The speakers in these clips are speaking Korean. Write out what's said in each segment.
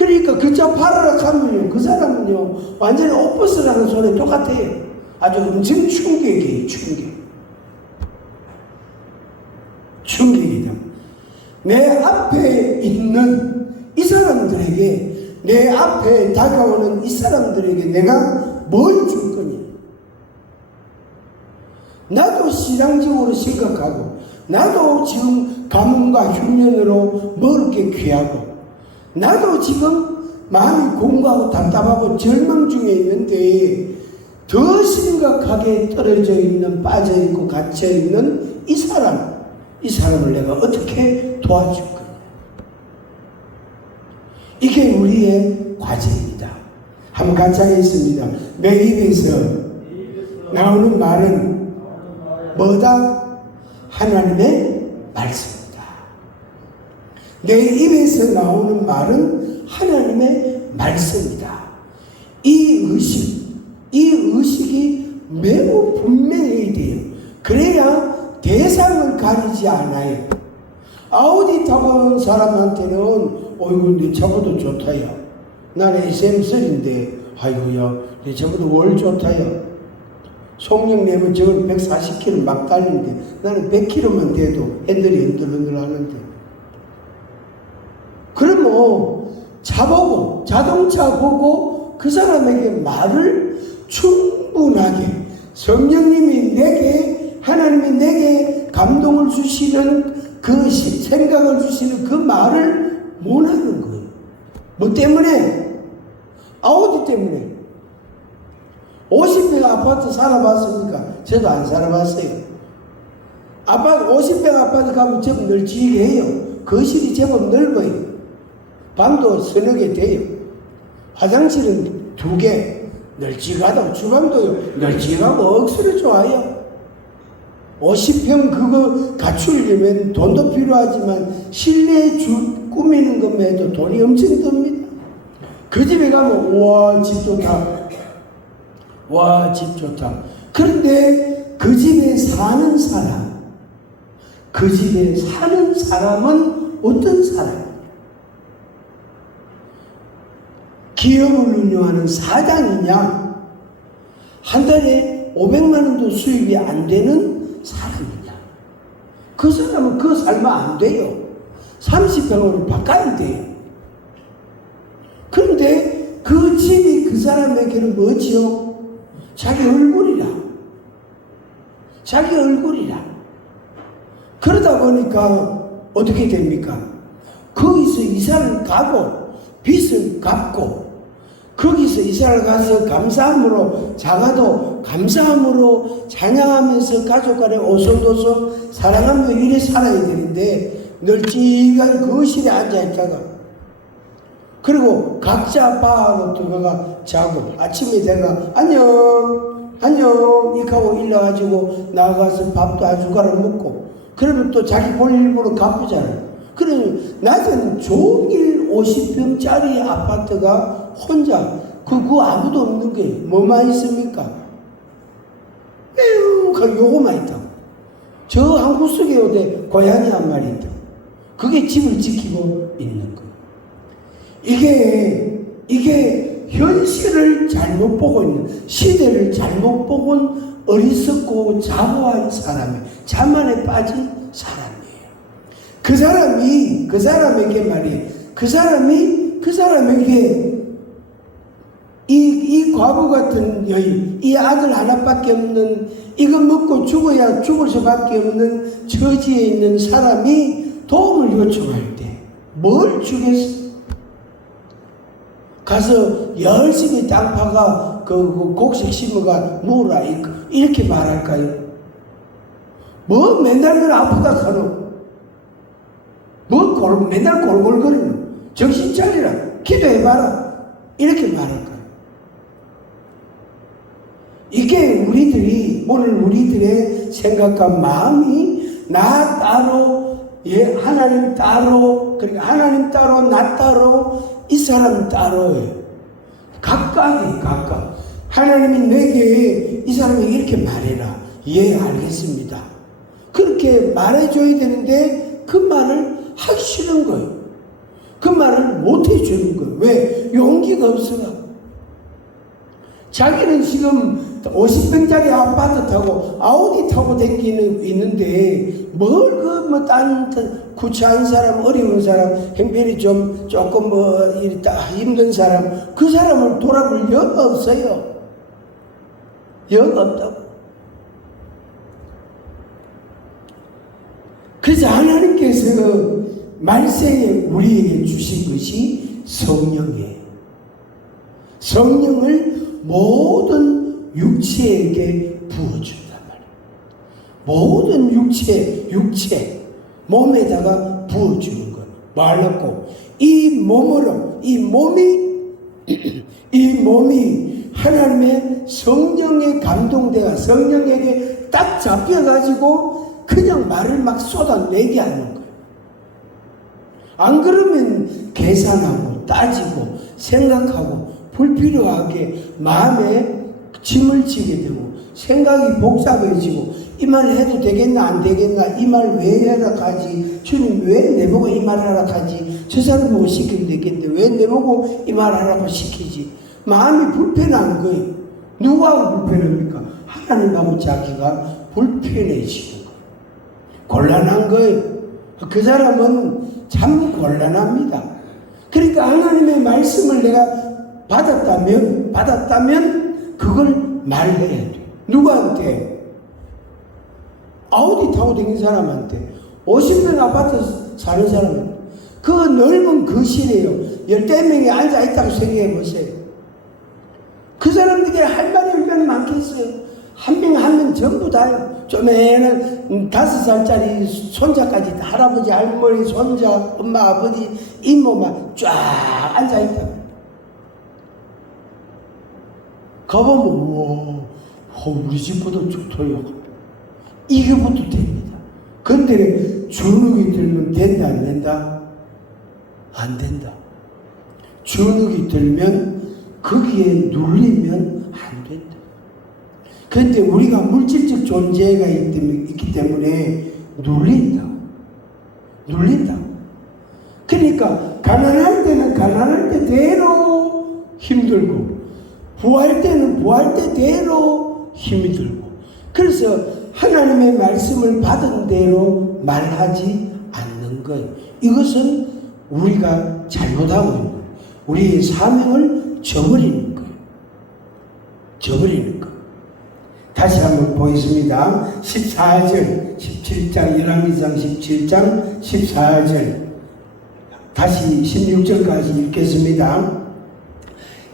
그러니까 그 차 팔아라 하면요, 그 사람은요 완전히 오퍼스라는 소리 똑같아요. 아주 엄청 충격이에요. 충격이다. 내 앞에 있는 이 사람들에게, 내 앞에 다가오는 이 사람들에게 내가 뭘 줄 거냐. 나도 신앙적으로 생각하고, 나도 지금 가문과 흉년으로 먹을 게 귀하고, 나도 지금 마음이 공고하고 답답하고 절망 중에 있는데 더 심각하게 떨어져 있는, 빠져 있고 갇혀 있는 이 사람을 내가 어떻게 도와줄 거냐. 이게 우리의 과제입니다. 한번 같이 하겠습니다. 내 입에서 나오는 말은 뭐다? 하나님의 말씀이다. 내 입에서 나오는 말은 하나님의 말씀이다. 이 의식이 매우 분명해야 돼요. 그래야 대상을 가리지 않아요. 아우디 타고 온 사람한테는 어이구 내 차보다 좋다야. 나는 SM3인데 아이고야 내 차보다 월 좋다야. 속력 내면 저건 140km 막 달리는데 나는 100km만 돼도 핸들이 흔들흔들 하는데. 그러면 차 보고, 자동차 보고 그 사람에게 말을 충분하게, 성령님이 내게, 하나님이 내게 감동을 주시는 그 생각을 주시는 그 말을 못 하는 거예요. 뭐 때문에? 아우디 때문에. 50평 아파트 살아봤습니까? 저도 안 살아봤어요. 아파트 50평 아파트 가면 제법 널찍하게 해요. 거실이 제법 넓어요. 방도 서너 개 돼요. 화장실은 2개. 널찍하다고. 주방도 널찍하고 억수로 좋아요. 50평 그거 갖추려면 돈도 필요하지만 실내 꾸미는 것만 해도 돈이 엄청 듭니다. 그 집에 가면 우와 집 좋다. 와 집 좋다. 그런데 그 집에 사는 사람, 그 집에 사는 사람은 어떤 사람이에요? 기업을 운영하는 사장이냐, 한 달에 500만 원도 수입이 안 되는 사람이냐. 그 사람은 그거 살면 안 돼요. 30평으로 바꿔야 돼요. 그런데 그 집이 그 사람에게는 뭐지요? 자기 얼굴이라. 자기 얼굴이라. 그러다 보니까 어떻게 됩니까? 거기서 이사를 가고 빚을 갚고 거기서 이사를 가서 감사함으로, 작아도 감사함으로 찬양하면서 가족 간에 오손도손 사랑하며 이래 살아야 되는데 널찍한 거실에 앉아있다가, 그리고 각자 방으로 들어가 자고 아침에 내가 안녕 이렇게 하고 일어나가지고 나가서 밥도 한 숟가락 먹고, 그러면 또 자기 볼일 보러 가쁘잖아요. 그러면 낮은 종일 50평짜리 아파트가 혼자 그 아무도 없는 게 뭐만 있습니까? 에휴 요거만 있다고. 저 한 구석에 오대 고양이 한 마리 있다고. 그게 집을 지키고 있는 거예요. 이게 현실을 잘못 보고 있는, 시대를 잘못 보고 어리석고 자고한 사람이, 자만에 빠진 사람이에요. 그 사람에게 말이에요. 그 사람에게 이 과부 같은 여인, 이 아들 하나밖에 없는, 이거 먹고 죽어야 죽을 수밖에 없는 처지에 있는 사람이 도움을 요청할 때 뭘 주겠어? 가서 열심히 땅 파가 그 곡식 심어가 누우라 이렇게 말할까요? 뭐 맨날 그걸 아프다 하노? 뭐 맨날 골골거리노? 정신 차리라. 기도해봐라. 이렇게 말할까요? 이게 오늘 우리들의 생각과 마음이 나 따로, 하나님 따로, 그러니까 하나님 따로, 나 따로, 이 사람 따로예요. 각각. 하나님이 내게 이 사람에게 이렇게 말해라. 예, 알겠습니다. 그렇게 말해줘야 되는데 그 말을 하기 싫은 거예요. 그 말을 못 해주는 거예요. 왜? 용기가 없어요. 자기는 지금 50평짜리 아파트 타고 아우디 타고 다니는 있는데 뭘 그 뭐 딴 구차한 사람, 어려운 사람, 형편이 좀 조금 뭐 힘든 사람, 그 사람을 돌아볼 여가 없어요. 여가 없다고. 그래서 하나님께서 말세에 우리에게 주신 것이 성령이에요. 성령을 모든 육체에게 부어준단 말이에요. 모든 육체, 몸에다가 부어주는 거예요. 말랐고, 이 몸이 하나님의 성령에 감동되어 성령에게 딱 잡혀가지고 그냥 말을 막 쏟아내게 하는 거예요. 안 그러면 계산하고 따지고 생각하고 불필요하게 마음에 짐을 지게 되고 생각이 복잡해지고 이 말 해도 되겠나 안 되겠나, 이 말 왜 하락하지, 주님 왜 내보고 이 말 하락하지, 저 사람 보고 시키면 되겠는데 왜 내보고 이 말 하라고 시키지. 마음이 불편한 거예요. 누구하고 불편합니까? 하나님하고 자기가 불편해지는 거예요. 곤란한 거예요. 그 사람은 참 곤란합니다. 그러니까 하나님의 말씀을 내가 받았다면 그걸 말해야 돼요. 누구한테? 아우디 타고 다니는 사람한테, 50평 아파트 사는 사람한테. 그 넓은 거실에요. 14명이 앉아있다고 생각해 보세요. 그 사람들에게 할 말이 얼마나 많겠어요. 한 명 한 명 전부 다요. 쪼매는 5살짜리 손자까지, 할아버지, 할머니, 손자, 엄마, 아버지, 이모만 쫙 앉아있다. 가보면, 우와, 우리 집보다 좋더요. 이거부터 됩니다. 근데 주눅이 들면 된다, 안 된다? 안 된다. 주눅이 들면 거기에 눌리면 안 된다. 그런데 우리가 물질적 존재가 있기 때문에 눌린다. 그러니까 가난할 때는 가난할 때대로 힘들고 부할 때는 부할 때대로 힘이 들고, 그래서 하나님의 말씀을 받은 대로 말하지 않는 것. 이것은 우리가 잘못하고 있는 거예요. 우리의 사명을 저버리는 거예요. 다시 한번 보겠습니다. 14절, 17장, 열왕기상 17장 14절, 다시 16절까지 읽겠습니다.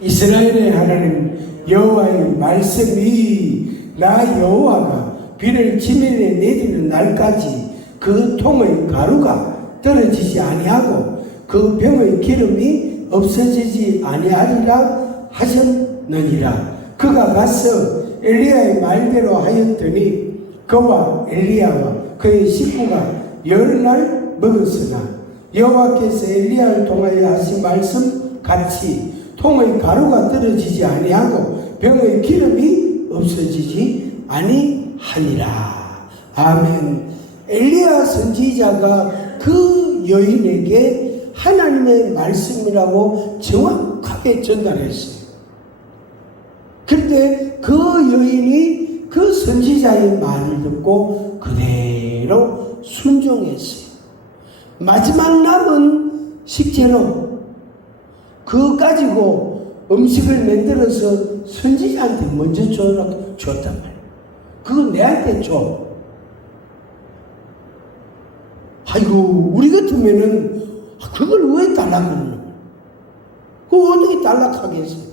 이스라엘의 하나님 여호와의 말씀이 나 여호와가 비를 지면에 내리는 날까지 그 통의 가루가 떨어지지 아니하고 그 병의 기름이 없어지지 아니하리라 하셨느니라. 그가 가서 엘리야의 말대로 하였더니 그와 엘리야와 그의 식구가 여러 날 먹었으나 여호와께서 엘리야를 통하여 하신 말씀 같이 통의 가루가 떨어지지 아니하고 병의 기름이 없어지지 아니하니라. 아멘. 엘리야 선지자가 그 여인에게 하나님의 말씀이라고 정확하게 전달했어요. 그런데 그 여인이 그 선지자의 말을 듣고 그대로 순종했어요. 마지막 남은 식재료 그거 가지고 음식을 만들어서 선지자한테 먼저 줬단 말이에요. 그거 내한테 줘. 아이고, 우리 같으면은 그걸 왜 달라그러는 거야? 그거 어떻게 달라하겠어요?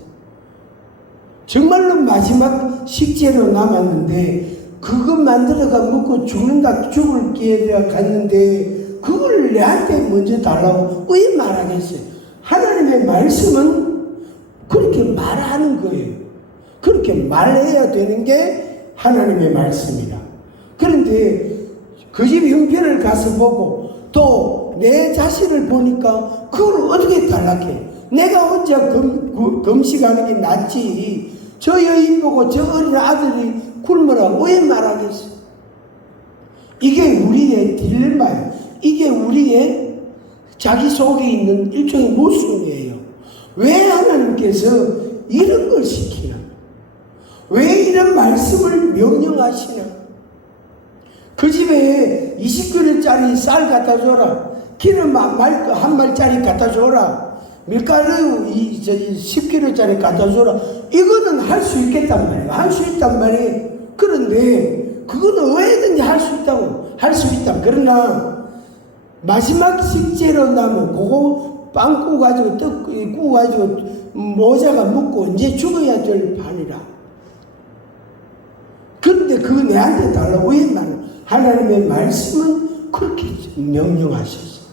정말로 마지막 식재료 남았는데 그거 만들어가 먹고 죽을 기회가 갔는데 그걸 내한테 먼저 달라고 왜 말하겠어요? 하나님의 말씀은 그렇게 말하는 거예요. 그렇게 말해야 되는 게 하나님의 말씀이라. 그런데 그 집 형편을 가서 보고 또 내 자신을 보니까 그걸 어떻게 달라해? 내가 혼자 금식하는 게 낫지. 저 여인 보고 저 어린 아들이 굶으라고 왜 말하겠어? 이게 우리의 딜레마예요. 이게 우리의 자기 속에 있는 일종의 모순이에요. 왜 하나님께서 이런 걸 시키나? 왜 이런 말씀을 명령하시나? 그 집에 20kg짜리 쌀 갖다 줘라. 기름 한 말짜리 갖다 줘라. 밀가루 10kg짜리 갖다 줘라. 이거는 할 수 있겠단 말이에요. 할 수 있단 말이에요. 그런데 그거는 왜든지 할 수 있다고. 할 수 있다. 그러나 마지막 식재료 남은 그거 빵 구워가지고 떡 구워가지고 모자가 먹고 이제 죽어야 될 판이라. 그런데 그거 내한테 달라고 왜 말이야? 하나님의 말씀은 그렇게 명령하셨어.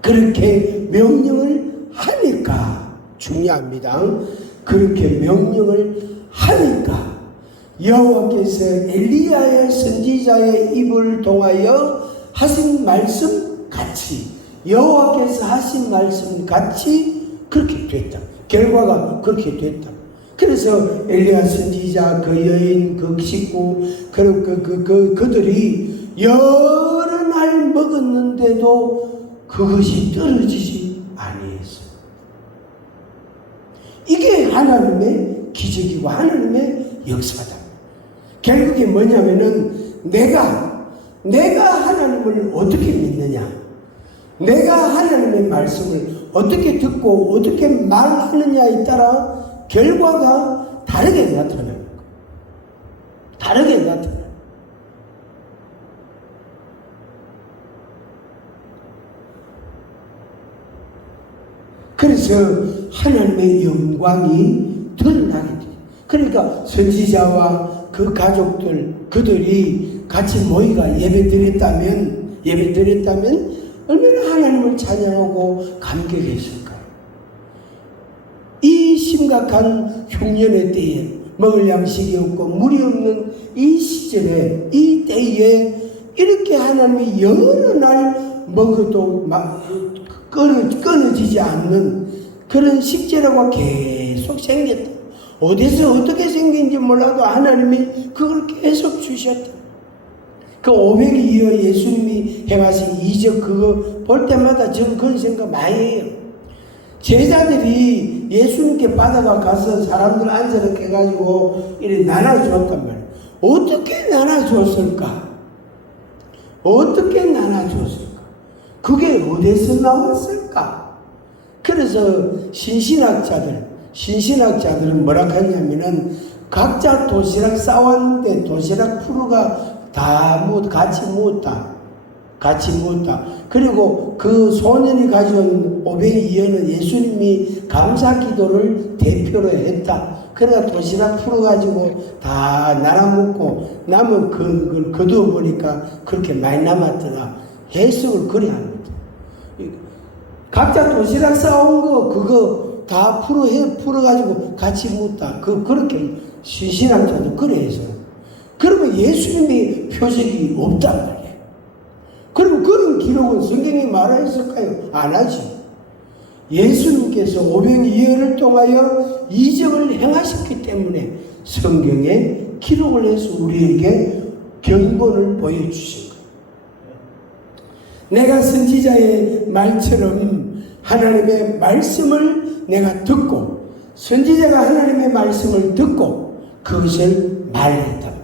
그렇게 명령을 하니까 중요합니다. 그렇게 명령을 하니까 여호와께서 엘리야의 선지자의 입을 통하여 하신 말씀 같이 여호와께서 하신 말씀 같이 그렇게 됐다. 결과가 그렇게 됐다. 그래서 엘리야 선지자, 그 여인, 그 식구, 그들이 여러 날 먹었는데도 그것이 떨어지지 아니했어요. 이게 하나님의 기적이고 하나님의 역사다. 결국에 뭐냐면은 내가 하나님을 어떻게 믿느냐, 내가 하나님의 말씀을 어떻게 듣고 어떻게 말하느냐에 따라 결과가 다르게 나타납니다. 다르게 나타납니다. 그래서 하나님의 영광이 드러나게 돼요. 그러니까 선지자와 그 가족들, 그들이 같이 모이가 예배드렸다면 얼마나 하나님을 찬양하고 감격했을까요? 이 심각한 흉년의 때에 먹을 양식이 없고 물이 없는 이 시절에, 이 때에 이렇게 하나님이 여러 날 먹어도 끊어지지 않는 그런 식재료가 계속 생겼다. 어디서 어떻게 생긴지 몰라도 하나님이 그걸 계속 주셨다. 그 500이여 예수님이 해가신 이적 그거 볼 때마다 저는 그런 생각 많이 해요. 제자들이 예수님께 바다가 가서 사람들 앉아서 해가지고 이렇게 나눠주었단 말이에요. 어떻게 나눠주었을까? 어떻게 나눠주었을까? 그게 어디서 나왔을까? 그래서 신신학자들은 뭐라 하냐면은 각자 도시락 싸왔는데 도시락 프로가 다 같이 묻었다. 그리고 그 소년이 가져온 502원은 예수님이 감사 기도를 대표로 했다. 그래가 도시락 풀어가지고 다 나눠 먹고 남은 그걸 거두어 보니까 그렇게 많이 남았더라. 해석을 그래 합니다. 각자 도시락 싸온 거 그거 다 풀어가지고 같이 묻다. 그렇게 신학자도 그래 해서. 그러면 예수님의 표적이 없단 말이에요. 그리고 그런 기록은 성경이 말하였을까요? 안 하지. 예수님께서 오병이어를 통하여 이적을 행하셨기 때문에 성경에 기록을 해서 우리에게 경고를 보여주신 거예요. 내가 선지자의 말처럼 하나님의 말씀을 내가 듣고 선지자가 하나님의 말씀을 듣고 그것을 말했다.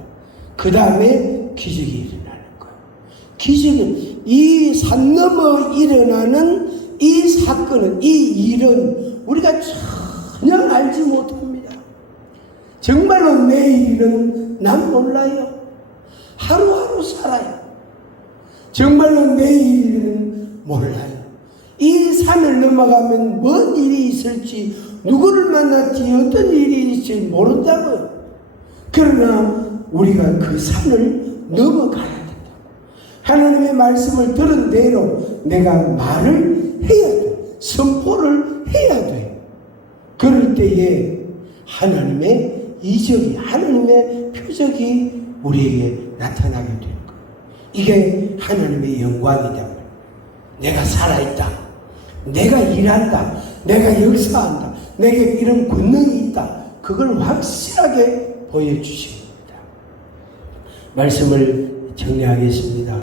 그 다음에 기적이 일어나는 거예요. 기적은 이 산 넘어 일어나는 이 사건은, 이 일은 우리가 전혀 알지 못합니다. 정말로 내일은 난 몰라요. 하루하루 살아요. 정말로 내일은 몰라요. 이 산을 넘어가면 뭔 일이 있을지, 누구를 만날지, 어떤 일이 있을지 모른다고요. 그러나 우리가 그 산을 넘어가야 된다. 하나님의 말씀을 들은 대로 내가 말을 해야 돼. 선포를 해야 돼. 그럴 때에 하나님의 이적이, 하나님의 표적이 우리에게 나타나게 되는 거예요. 이게 하나님의 영광이다. 내가 살아있다. 내가 일한다. 내가 역사한다. 내게 이런 권능이 있다. 그걸 확실하게 보여주십니다. 말씀을 정리하겠습니다.